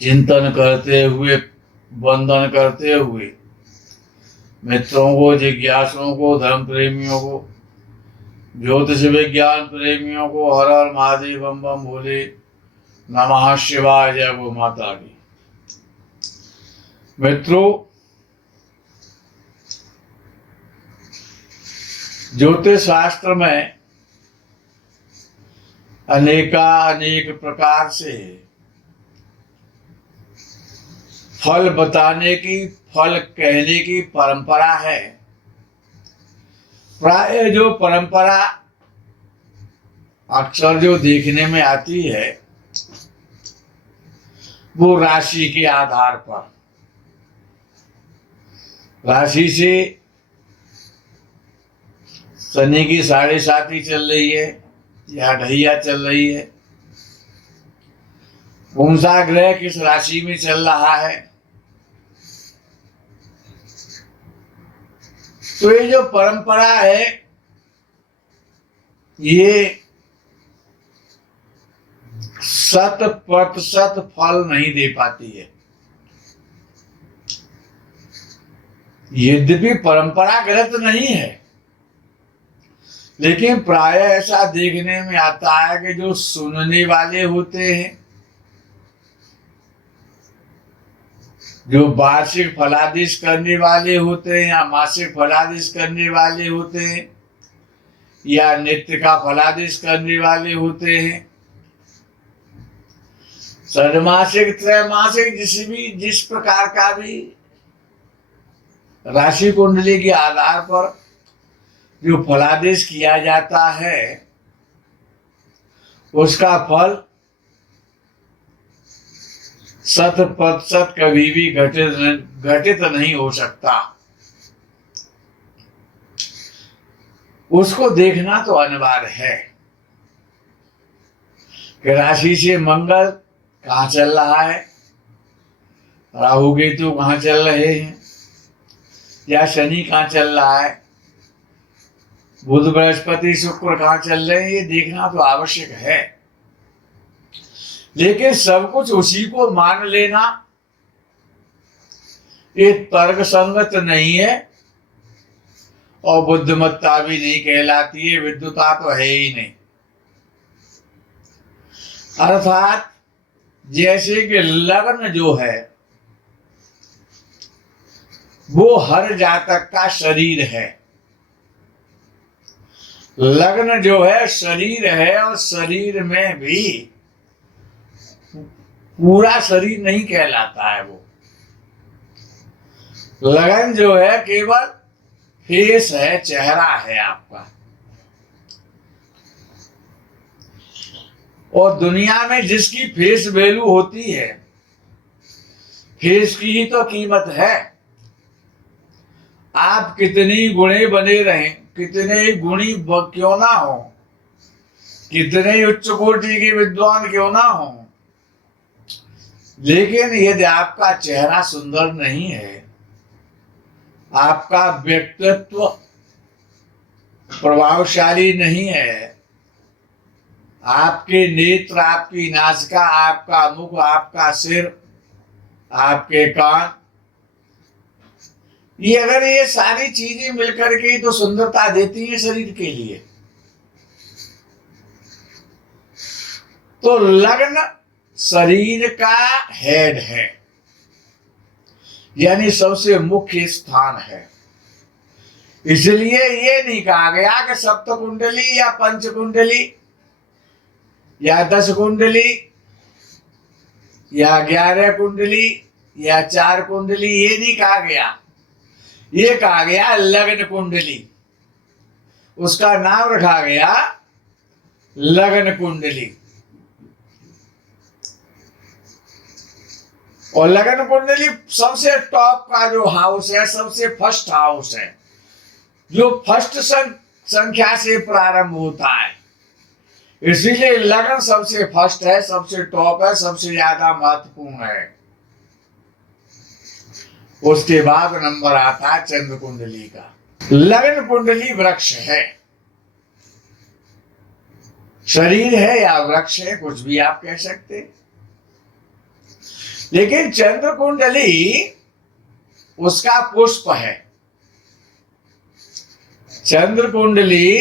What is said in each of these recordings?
चिंतन करते हुए, वंदन करते हुए मित्रों को, जिज्ञासुओं को, धर्म प्रेमियों को, ज्योतिष विज्ञान प्रेमियों को हर हर महादेव बम बम भोले, नमः शिवाय, जय गो माता की। मित्रों, ज्योतिष शास्त्र में अनेक प्रकार से फल बताने की, फल कहने की परंपरा है। प्राय जो परंपरा अक्सर जो देखने में आती है वो राशि के आधार पर, राशि से शनि की 7.5 चल रही है या ढैया चल रही है, कौन सा ग्रह किस राशि में चल रहा है। तो ये जो परंपरा है ये 100% फल नहीं दे पाती है। यद्यपि परंपरा गलत नहीं है, लेकिन प्राय ऐसा देखने में आता है कि जो सुनने वाले होते हैं, जो वार्षिक फलादेश करने वाले होते हैं या मासिक फलादेश करने वाले होते हैं या नित्य का फलादेश करने वाले होते हैं, षड्मासिक, त्रैमासिक, जिस प्रकार का भी राशि कुंडली के आधार पर जो फलादेश किया जाता है उसका फल 100% कभी भी घटित नहीं हो सकता। उसको देखना तो अनिवार्य है कि राशि से मंगल कहाँ चल रहा है, राहु केतु कहाँ चल रहे हैं, या शनि कहाँ चल रहा है, बुध बृहस्पति शुक्र कहाँ चल रहे हैं, ये देखना तो आवश्यक है। लेकिन सब कुछ उसी को मान लेना ये तर्क संगत नहीं है और बुद्धिमत्ता भी नहीं कहलाती है, विद्वता तो है ही नहीं। अर्थात जैसे कि लग्न जो है वो हर जातक का शरीर है, लग्न जो है शरीर है, और शरीर में भी पूरा शरीर नहीं कहलाता है वो। लगन जो है केवल फेस है, चेहरा है आपका। और दुनिया में जिसकी फेस वैल्यू होती है, फेस की ही तो कीमत है। आप कितनी गुणी बने रहें, कितने गुणी क्यों ना हो, कितने उच्च कोटि के विद्वान क्यों ना हो, लेकिन यदि आपका चेहरा सुंदर नहीं है, आपका व्यक्तित्व प्रभावशाली नहीं है, आपके नेत्र, आपकी नासिका, आपका मुख, आपका सिर, आपके कान, ये अगर ये सारी चीजें मिलकर के तो सुंदरता देती है शरीर के लिए, तो लग्न शरीर का हेड है, यानी सबसे मुख्य स्थान है। इसलिए ये नहीं कहा गया कि सप्त कुंडली या पंच कुंडली या 10 कुंडली या 11 कुंडली या 4 कुंडली, ये नहीं कहा गया। ये कहा गया लग्न कुंडली, उसका नाम रखा गया लग्न कुंडली। और लग्न कुंडली सबसे टॉप का जो हाउस है, सबसे फर्स्ट हाउस है, जो फर्स्ट संख्या से प्रारंभ होता है। इसीलिए लग्न सबसे फर्स्ट है, सबसे टॉप है, सबसे ज्यादा महत्वपूर्ण है। उसके बाद नंबर आता है चंद्र कुंडली का। लग्न कुंडली वृक्ष है, शरीर है या वृक्ष है, कुछ भी आप कह सकते। लेकिन चंद्र कुंडली उसका पुष्प है। चंद्र कुंडली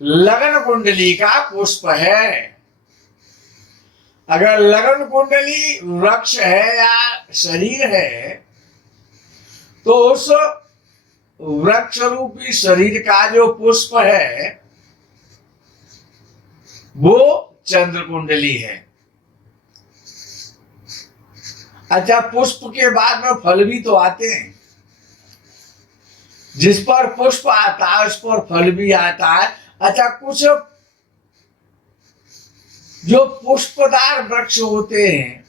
लगन कुंडली का पुष्प है। अगर लगन कुंडली वृक्ष है या शरीर है, तो उस वृक्ष रूपी शरीर का जो पुष्प है वो चंद्र कुंडली है। अच्छा, पुष्प के बाद में फल भी तो आते हैं। जिस पर पुष्प आता है उस पर फल भी आता है। अच्छा, कुछ जो पुष्पदार वृक्ष होते हैं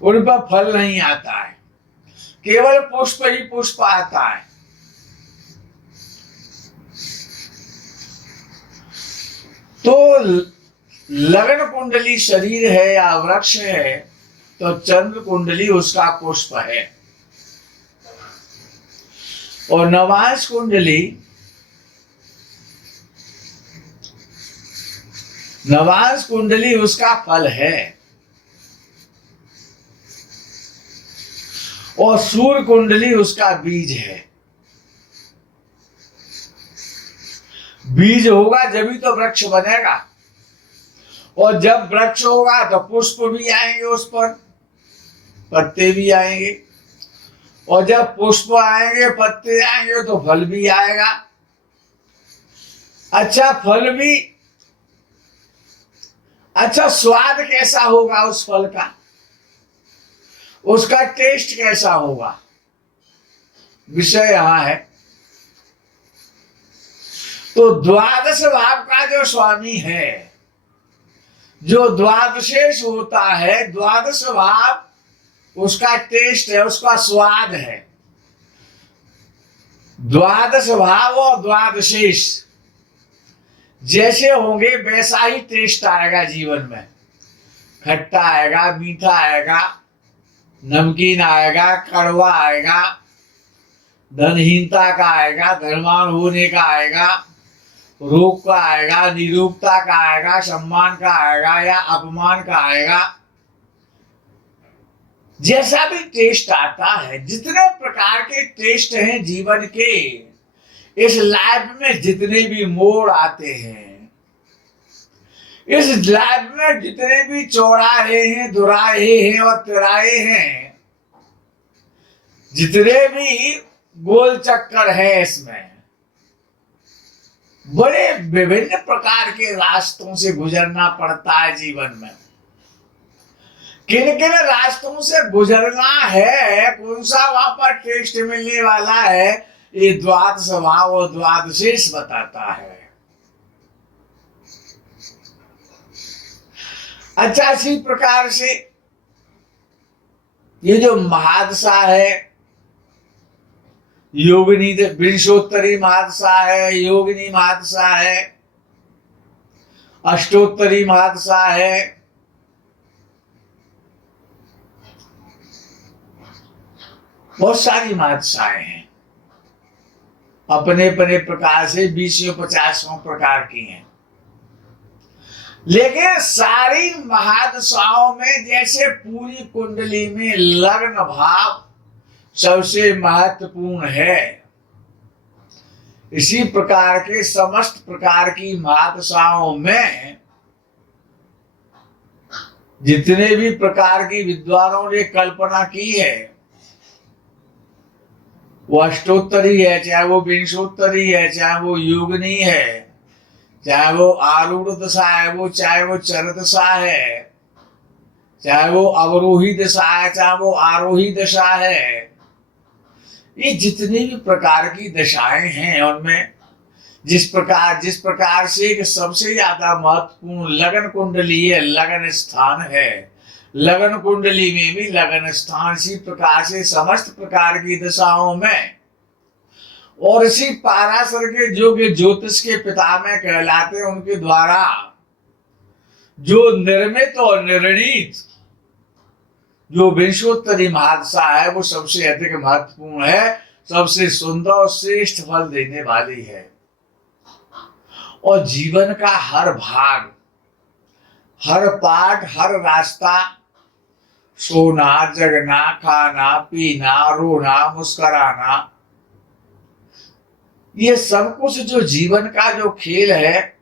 उन पर फल नहीं आता है, केवल पुष्प ही पुष्प आता है। तो लगन कुंडली शरीर है या वृक्ष है, तो चंद्र कुंडली उसका पुष्प है। और नवांश कुंडली, नवांश कुंडली उसका फल है। और सूर्य कुंडली उसका बीज है। बीज होगा जब ही तो वृक्ष बनेगा, और जब वृक्ष होगा तो पुष्प भी आएंगे, उस पर पत्ते भी आएंगे, और जब पुष्प आएंगे पत्ते आएंगे तो फल भी आएगा। अच्छा, फल भी, अच्छा स्वाद कैसा होगा उस फल का, उसका टेस्ट कैसा होगा, विषय यहां है। तो द्वादश भाव का जो स्वामी है, जो द्वादशेश होता है, द्वादश भाव उसका टेस्ट है, उसका स्वाद है। द्वादश भाव और द्वादशेश जैसे होंगे वैसा ही टेस्ट आएगा जीवन में। खट्टा आएगा, मीठा आएगा, नमकीन आएगा, कड़वा आएगा, धनहीनता का आएगा, धनवान होने का आएगा, रोग का आएगा, निरूपता का आएगा, सम्मान का आएगा या अपमान का आएगा। जैसा भी टेस्ट आता है, जितने प्रकार के टेस्ट हैं जीवन के, इस लाइफ में जितने भी मोड़ आते हैं, इस लाइफ में जितने भी चौराहे हैं, दुराहे हैं और तिराहे हैं, जितने भी गोल चक्कर है, इसमें बड़े विभिन्न प्रकार के रास्तों से गुजरना पड़ता है जीवन में। किन किन रास्तों से गुजरना है, कौन सा वहां पर टेस्ट मिलने वाला है, ये द्वादश भाव और द्वादशेश बताता है। अच्छा, इसी प्रकार से ये जो महादशा है, योगिनी विंशोत्तरी महादशा है, योगिनी महादशा है, अष्टोत्तरी महादशा है, बहुत सारी महादशाएं हैं, अपने अपने प्रकार से 20-50 प्रकार की हैं। लेकिन सारी महादशाओं में जैसे पूरी कुंडली में लग्न भाव सबसे महत्वपूर्ण है, इसी प्रकार के समस्त प्रकार की महादशाओं में जितने भी प्रकार की विद्वानों ने कल्पना की है, वो अष्टोत्तरी है, चाहे वो विंशोत्तरी है, चाहे वो योगिनी है, चाहे वो आरूढ़ दशा है, वो चाहे वो चर दशा है, चाहे वो अवरोही दशा है, चाहे वो आरोही दशा है, ये जितनी भी प्रकार की दशाएं हैं उनमें जिस प्रकार से सबसे ज्यादा महत्वपूर्ण लगन कुंडली है, लगन स्थान है, लगन कुंडली में भी लगन स्थान, इसी प्रकार से समस्त प्रकार की दशाओं में, और इसी पाराशर के जो कि ज्योतिष के पितामह कहलाते हैं, उनके द्वारा जो निर्मित और निर्णीत जो विंशोत्तरी महादशा है, वो सबसे अधिक महत्वपूर्ण है, सबसे सुंदर और श्रेष्ठ फल देने वाली है। और जीवन का हर भाग, हर पाठ, हर रास्ता सोना, जगना, खाना, पीना, रोना, मुस्कुराना, ये सब कुछ जो जीवन का जो खेल है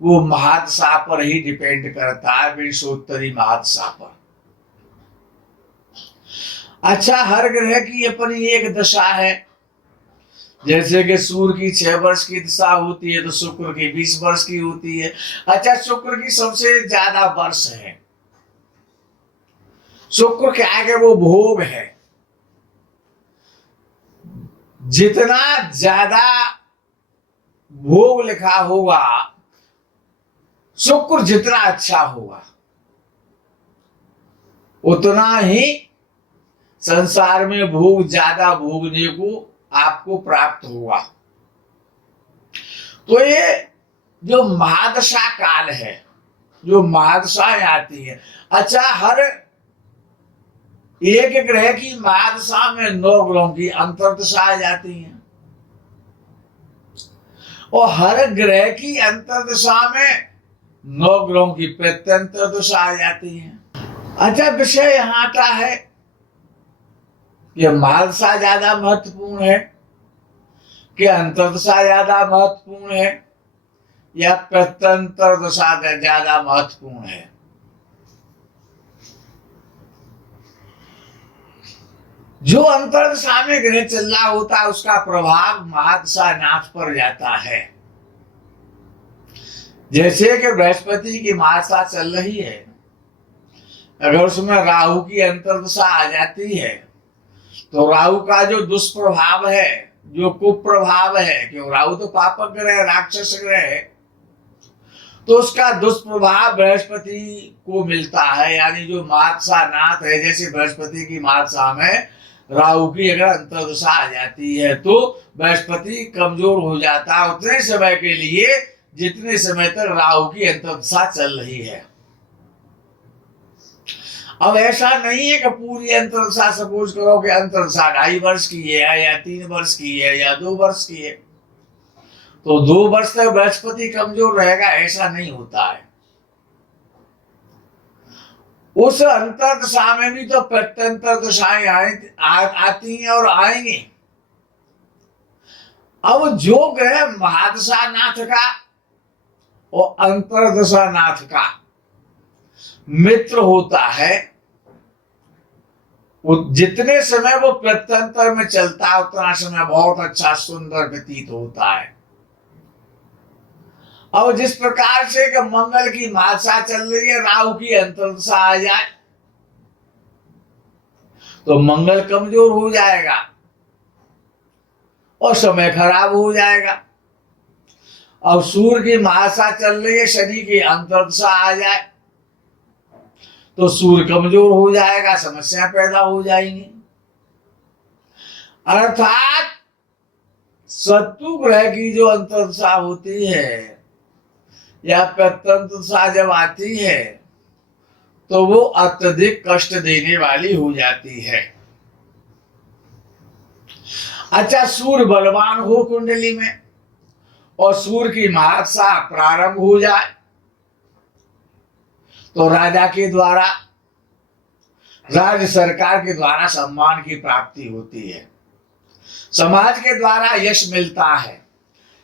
वो महादशा पर ही डिपेंड करता है, विंशोत्तरी महादशा पर। अच्छा, हर ग्रह की अपनी एक दशा है। जैसे कि सूर्य की 6 वर्ष की दशा होती है तो शुक्र की 20 वर्ष की होती है। अच्छा, शुक्र की सबसे ज्यादा वर्ष है। शुक्र क्या है कि वो भोग है। जितना ज्यादा भोग लिखा होगा, शुक्र जितना अच्छा होगा, उतना ही संसार में भोग ज्यादा भोगने को आपको प्राप्त होगा। तो ये जो महादशा काल है, जो महादशाएं आती है, अच्छा, हर एक ग्रह की महादशा में 9 ग्रहों की अंतर्दशा आ जाती है और हर ग्रह की अंतर्दशा में 9 ग्रहों की प्रत्यंतर दशा आ जाती है। अच्छा, विषय यहां आता है कि महादशा ज्यादा महत्वपूर्ण है कि अंतर्दशा ज्यादा महत्वपूर्ण है या प्रत्यंतर दशा ज्यादा महत्वपूर्ण है। जो अंतर्दशा में ग्रह चल रहा होता है उसका प्रभाव महादशा नाथ पर जाता है। जैसे कि बृहस्पति की महादशा चल रही है, अगर उसमें राहु की अंतर्दशा आ जाती है तो राहु का जो दुष्प्रभाव है, जो कुप्रभाव है, क्यों राहु तो पापक ग्रह, राक्षस ग्रह है, तो उसका दुष्प्रभाव बृहस्पति को मिलता है। यानी जो महादशा नाथ है, जैसे बृहस्पति की महादशा में राहु की अगर अंतर्दशा आ जाती है तो बृहस्पति कमजोर हो जाता है उतने समय के लिए जितने समय तक राहु की अंतर्दशा चल रही है। अब ऐसा नहीं है कि पूरी अंतर्दशा, सपोज करो कि अंतर्दशा 2.5 वर्ष की है या 3 वर्ष की है या 2 वर्ष की है, तो 2 वर्ष तक बृहस्पति कमजोर रहेगा, ऐसा नहीं होता है। उस अंतर्दशा में भी तो प्रत्यंतर दशाएं आती हैं और आएंगी। अब जो ग्रह महादशा नाथ का और अंतर्दशा नाथ का मित्र होता है, वो जितने समय वो प्रत्यंतर में चलता है उतना समय बहुत अच्छा सुंदर व्यतीत होता है। अब जिस प्रकार से कि मंगल की महादशा चल रही है, राहु की अंतर्दशा आ जाए तो मंगल कमजोर हो जाएगा और समय खराब हो जाएगा। अब सूर्य की महादशा चल रही है, शनि की अंतर्दशा आ जाए तो सूर्य कमजोर हो जाएगा, समस्या पैदा हो जाएंगी। अर्थात शत्रु ग्रह की जो अंतर्दशा होती है या प्रत्यंतरदशा जब आती है तो वो अत्यधिक कष्ट देने वाली हो जाती है। अच्छा, सूर्य बलवान हो कुंडली में और सूर्य की महादशा प्रारंभ हो जाए तो राजा के द्वारा, राज्य सरकार के द्वारा सम्मान की प्राप्ति होती है, समाज के द्वारा यश मिलता है,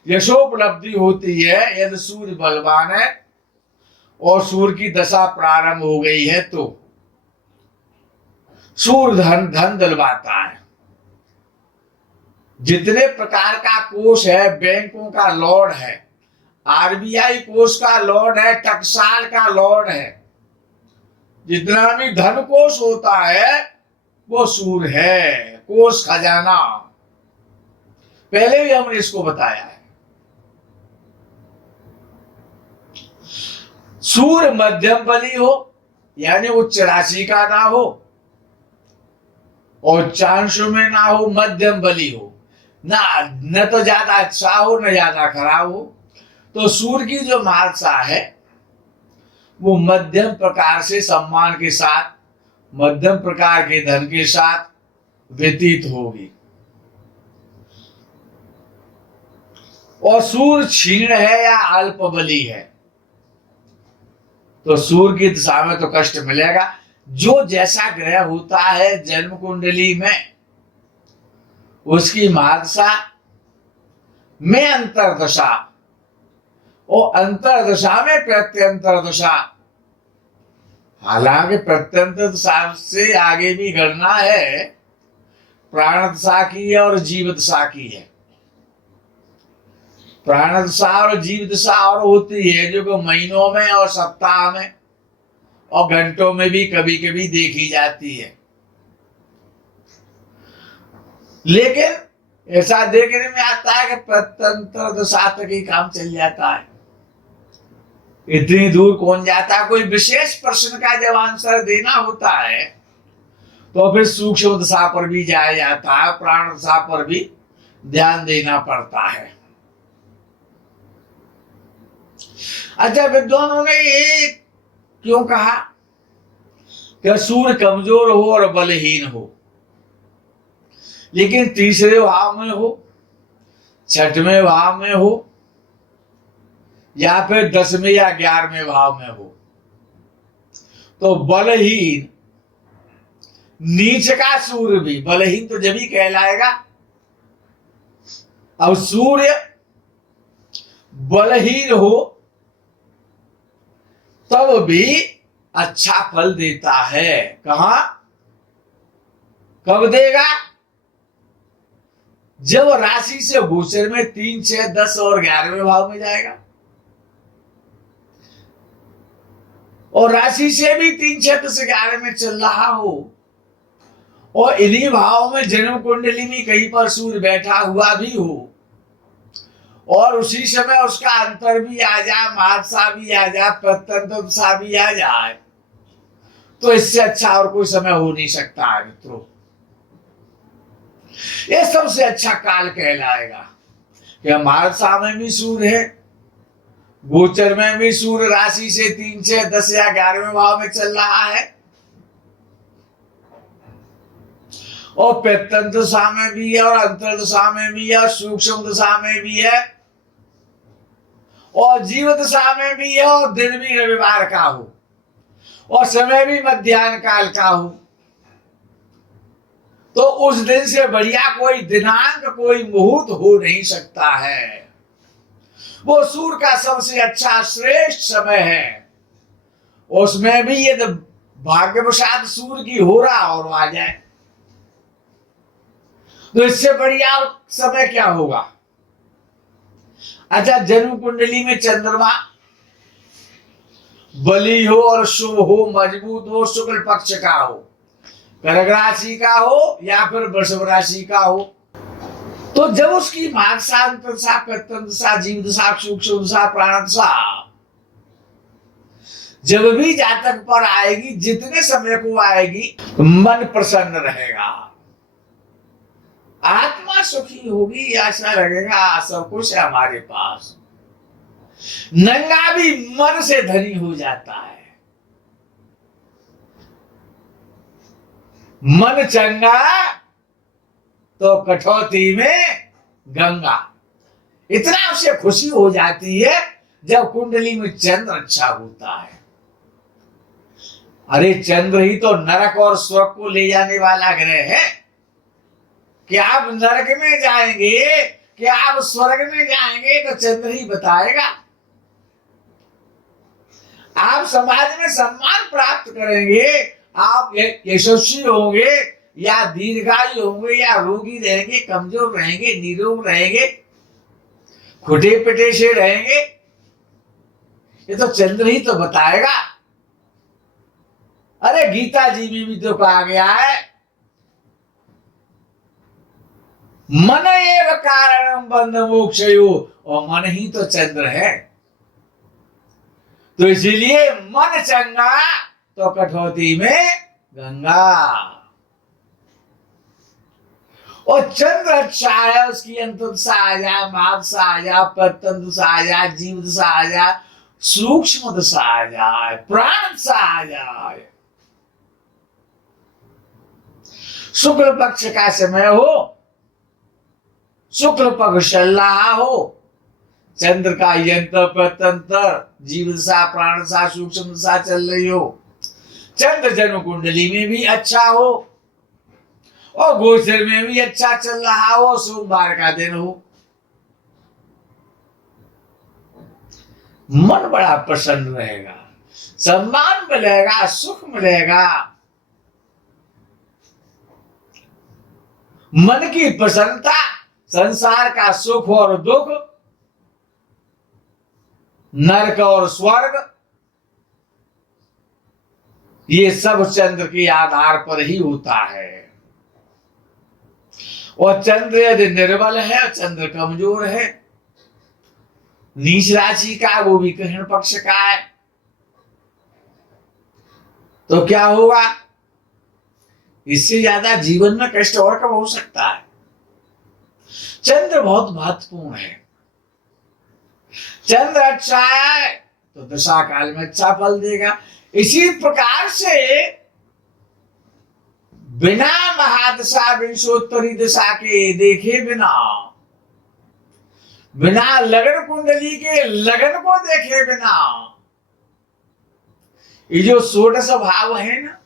यशोपलब्धि होती है। यदि सूर्य बलवान है और सूर्य की दशा प्रारंभ हो गई है तो सूर्य धन दिलवाता है। जितने प्रकार का कोष है, बैंकों का लॉर्ड है, आरबीआई कोष का लॉर्ड है, टकसाल का लॉर्ड है, जितना भी धन कोष होता है वो सूर्य है, कोष खजाना। पहले भी हमने इसको बताया है। सूर्य मध्यम बली हो यानी उच्च राशि का ना हो और चांस में ना हो, मध्यम बली हो, ना न तो ज्यादा अच्छा हो न ज्यादा खराब हो। तो सूर्य की जो महादशा है वो मध्यम प्रकार से सम्मान के साथ, मध्यम प्रकार के धन के साथ व्यतीत होगी। और सूर्य क्षीण है या अल्प बली है तो सूर्य की दशा में तो कष्ट मिलेगा। जो जैसा ग्रह होता है जन्म कुंडली में, उसकी महादशा में अंतरदशा और अंतरदशा में प्रत्यंतर दशा। हालांकि प्रत्यंतर दशा से आगे भी गणना है, प्राण दशा की है और जीव दशा की है। प्राण दशा और जीव दशा और होती है जो महीनों में और सप्ताह में और घंटों में भी कभी कभी देखी जाती है। लेकिन ऐसा देखने में आता है कि प्रत्यंतर दशा तक ही काम चल जाता है। इतनी दूर कौन जाता है? कोई विशेष प्रश्न का जब आंसर देना होता है तो फिर सूक्ष्म दशा पर भी जाया जाता है, प्राण दशा पर भी ध्यान देना पड़ता है। अच्छा, विद्वानों ने ये क्यों कहा कि सूर्य कमजोर हो और बलहीन हो, लेकिन तीसरे भाव में हो, छठवें भाव में हो या फिर 10वें या 11वें भाव में हो, तो बलहीन नीच का सूर्य भी बलहीन तो जब ही कहलाएगा। अब सूर्य बलहीन हो तब भी अच्छा फल देता है। कहां कब देगा? जब राशि से गोचर में 3, 6, 10 और 11वें भाव में जाएगा, और राशि से भी 3, 6, 10, 11 में चल रहा हो, और इन्हीं भाव में जन्म कुंडली में कहीं पर सूर्य बैठा हुआ भी हो, और उसी समय उसका अंतर भी आ जाए, महादशा भी आ जाए, प्रत्यंतर दशा भी आ जाए, तो इससे अच्छा और कोई समय हो नहीं सकता है मित्रों। ये सबसे अच्छा काल कहलाएगा कि महादशा में भी सूर्य है, गोचर में भी सूर्य राशि से 3, 6, 10 या 11वें भाव में चल रहा है, और प्रत्यंतर दशा में भी है, और अंतर दशा में भी है, सूक्ष्म दशा में भी है, और जीव दशा में भी है, और दिन भी रविवार का हो, और समय भी मध्याह्न काल का हो, तो उस दिन से बढ़िया कोई दिनांक, कोई मुहूर्त हो नहीं सकता है। वो सूर्य का सबसे अच्छा श्रेष्ठ समय है। उसमें भी यदि भाग्यवशात सूर्य की होरा और आ जाए तो इससे बढ़िया समय क्या होगा? अच्छा, जन्म कुंडली में चंद्रमा बली हो और शुभ हो, मजबूत हो, शुक्ल पक्ष का हो, कर्क राशि का हो या फिर वृषभ राशि का हो, तो जब उसकी महादशा, अंतरदशा, प्रत्यंतरदशा, जीव दशा, सूक्ष्म दशा, प्राण दशा जब भी जातक पर आएगी, जितने समय को आएगी, मन प्रसन्न रहेगा, आत्मा सुखी होगी, ऐसा लगेगा सब कुछ है हमारे पास। नंगा भी मन से धनी हो जाता है। मन चंगा तो कठौती में गंगा। इतना उसे खुशी हो जाती है जब कुंडली में चंद्र अच्छा होता है। अरे, चंद्र ही तो नरक और स्वर्ग को ले जाने वाला ग्रह है। कि आप नरक में जाएंगे, कि आप स्वर्ग में जाएंगे, तो चंद्र ही बताएगा। आप समाज में सम्मान प्राप्त करेंगे, आप यशस्वी होंगे या दीर्घायु होंगे, या रोगी रहेंगे, कमजोर रहेंगे, निरोग रहेंगे, खुटे पिटे से रहेंगे, ये तो चंद्र ही तो बताएगा। अरे, गीता जी में भी तो कहा गया है, मन एव कारणम बंध मोक्षयो, और मन ही तो चंद्र है। तो इसीलिए मन चंगा तो कठौती में गंगा। और चंद्र अच्छा है, उसकी अंतरदशा आ जाए, महादशा आ जाए, प्रत्यंतरदशा आ जाए, जीव दशा आ जाए, सूक्ष्म दशा आ जाए, प्राण दशा आ जाए, शुक्ल पक्ष का समय हो, शुक्ल पक्ष चल रहा हो, चंद्र का यंत्र प्रत्यंतर, जीव दशा, प्राण दशा, सूक्ष्म दशा चल रही हो, चंद्र जन्म कुंडली में भी अच्छा हो और गोचर में भी अच्छा चल रहा हो, सोमवार का दिन हो, मन बड़ा प्रसन्न रहेगा, सम्मान मिलेगा, सुख मिलेगा, मन की प्रसन्नता, संसार का सुख और दुख, नरक और स्वर्ग, ये सब चंद्र के आधार पर ही होता है। और चंद्र यदि निर्बल है, चंद्र कमजोर है, नीच राशि का, वो भी ग्रहण पक्ष का है, तो क्या होगा? इससे ज्यादा जीवन में कष्ट और कब हो सकता है? चंद्र बहुत महत्वपूर्ण है। चंद्र अच्छा है तो दशा काल में अच्छा फल देगा। इसी प्रकार से बिना महादशा विंशोत्तरी दशा के देखे बिना, बिना लगन कुंडली के लगन को देखे बिना, ये जो 16 भाव है ना,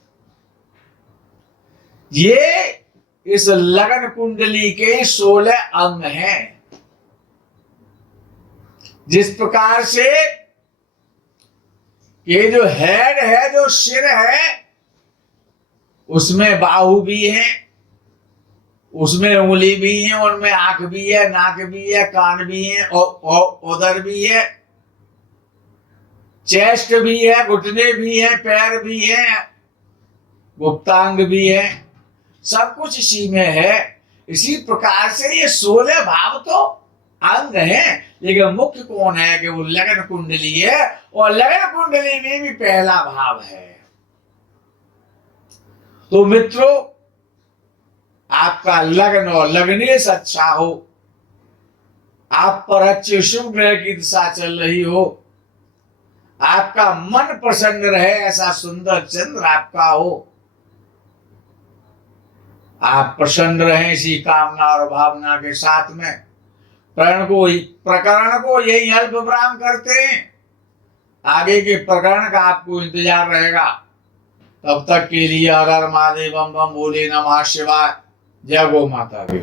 ये इस लगन कुंडली के 16 अंग हैं। जिस प्रकार से ये जो हेड है, जो सिर है, उसमें बाहु भी है, उसमें उंगली भी है, उनमें आंख भी है, नाक भी है, कान भी है और उदर भी है, चेस्ट भी है, घुटने भी है, पैर भी है, गुप्तांग भी है, सब कुछ इसी में है। इसी प्रकार से ये 16 भाव तो अंग है, लेकिन मुख्य कौन है कि वो लगन कुंडली है, और लगन कुंडली में भी पहला भाव है। तो मित्रों, आपका लगन और लगनेश अच्छा हो, आप पर अच्छे शुभ ग्रह की दिशा चल रही हो, आपका मन प्रसन्न रहे, ऐसा सुंदर चंद्र आपका हो, आप प्रसन्न रहें, इसी कामना और भावना के साथ में प्रकरण को यही अल्प विराम करते हैं। आगे के प्रकरण का आपको इंतजार रहेगा। तब तक के लिए हर हर महादेव, बम बम भोले, नमः शिवाय। जय गौ माता की।